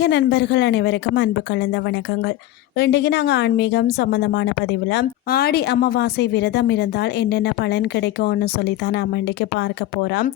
ஆன்மீக நண்பர்கள் அனைவருக்கும் அன்பு கலந்த வணக்கங்கள். இன்றைக்கு நாங்கள் ஆன்மீகம் சம்பந்தமான பதிவில் ஆடி அமாவாசை விரதம் இருந்தால் என்னென்ன பலன் கிடைக்கும்னு சொல்லித்தான் நாம் இன்றைக்கு பார்க்க போகிறோம்.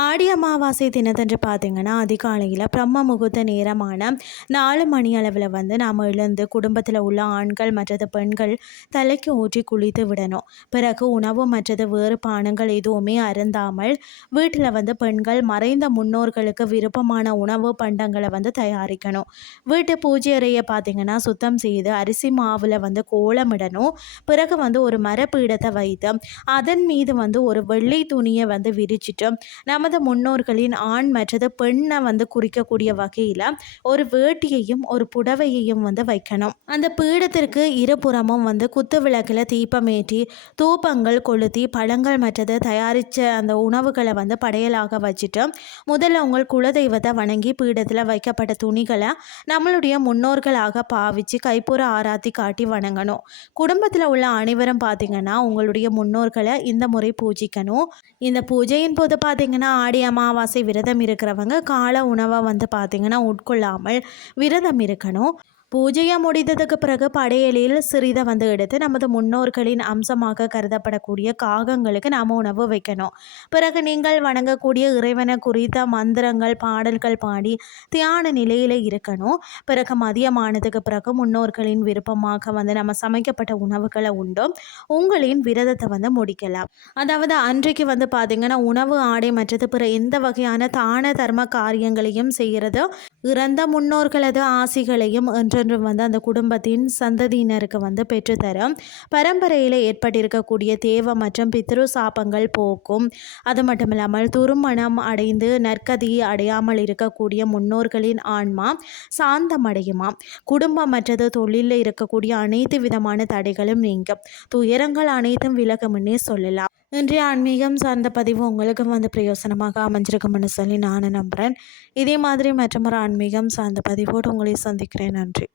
ஆடி அமாவாசை தினத்தன்று பார்த்திங்கன்னா அதிகாலையில் பிரம்ம முகூர்த்த நேரமான 4 மணி அளவில் நாம் எழுந்து குடும்பத்தில் உள்ள ஆண்கள் மற்றது பெண்கள் தலைக்கு ஊற்றி குளித்து விடணும். பிறகு உணவு மற்றது வேறு பானங்கள் எதுவுமே அருந்தாமல் வீட்டில் பெண்கள் மறைந்த முன்னோர்களுக்கு விருப்பமான உணவு பண்டங்களை தயாரிக்கணும். வீட்டு பூஜை அறையை பார்த்திங்கன்னா சுத்தம் செய்து அரிசி மாவில் கோலமிடணும். பிறகு ஒரு மரப்பீடத்தை வைத்து அதன் மீது ஒரு வெள்ளை துணியை விரிச்சிட்டு நமது முன்னோர்களின் ஆண் மற்றது பெண்ணை குறிக்கக்கூடிய வகையில் ஒரு வேட்டியையும் ஒரு புடவையையும் வைக்கணும். அந்த பீடத்திற்கு இருபுறமும் குத்து விளக்கில் தீபமேற்றி தூபங்கள் கொளுத்தி பழங்கள் மற்றது தயாரித்த அந்த உணவுகளை படையலாக வச்சுட்டு முதல்ல உங்கள் குலதெய்வத்தை வணங்கி பீடத்தில் வைக்கப்பட்ட துணிகளை நம்மளுடைய முன்னோர்களாக பாவிச்சு கைப்புற ஆராத்தி காட்டி வணங்கணும். குடும்பத்தில் உள்ள அனைவரும் பார்த்திங்கன்னா உங்களுடைய முன்னோர்களை இந்த முறை பூஜிக்கணும். இந்த பூஜையின் போது பார்த்திங்கன்னா ஆடி அமாவாசை விரதம் இருக்கிறவங்க காலை உணவை பார்த்திங்கன்னா உட்கொள்ளாமல் விரதம் இருக்கணும். பூஜையை முடித்ததுக்கு பிறகு படையலில் சிறிதை எடுத்து நமது முன்னோர்களின் அம்சமாக கருதப்படக்கூடிய காகங்களுக்கு நாம் உணவு வைக்கணும். பிறகு நீங்கள் வணங்கக்கூடிய இறைவனை குறித்த மந்திரங்கள் பாடல்கள் பாடி தியான நிலையில் இருக்கணும். பிறகு மதியமானதுக்கு பிறகு முன்னோர்களின் விருப்பமாக நம்ம சமைக்கப்பட்ட உணவுகளை உண்டும் உங்களின் விரதத்தை முடிக்கலாம். அதாவது அன்றைக்கு பார்த்திங்கன்னா உணவு ஆடை மற்றது பிற எந்த வகையான தான தர்ம காரியங்களையும் செய்கிறது இறந்த முன்னோர்களது ஆசிகளையும் என்றென்றும் அந்த குடும்பத்தின் சந்ததியினருக்கு பெற்றுத்தரும். பரம்பரையில் ஏற்பட்டிருக்கக்கூடிய தேவ மற்றும் பித்ரு சாபங்கள் போக்கும். அது மட்டும் இல்லாமல் துருமணம் அடைந்து நற்கதி அடையாமல் இருக்கக்கூடிய முன்னோர்களின் ஆன்மா சாந்தமடையுமா. குடும்பம் மற்றது தொழிலில் இருக்கக்கூடிய அனைத்து விதமான தடைகளும் நீங்கும். துயரங்கள் அனைத்தும் விலகும்னே சொல்லலாம். இன்றைய ஆன்மீகம் சார்ந்த பதிவு உங்களுக்கு பிரயோசனமாக அமைஞ்சிருக்கும்னு சொல்லி நான் நம்புகிறேன். இதே மாதிரி மற்றொரு ஆன்மீகம் சார்ந்த பதிவோடு உங்களை சந்திக்கிறேன். நன்றி.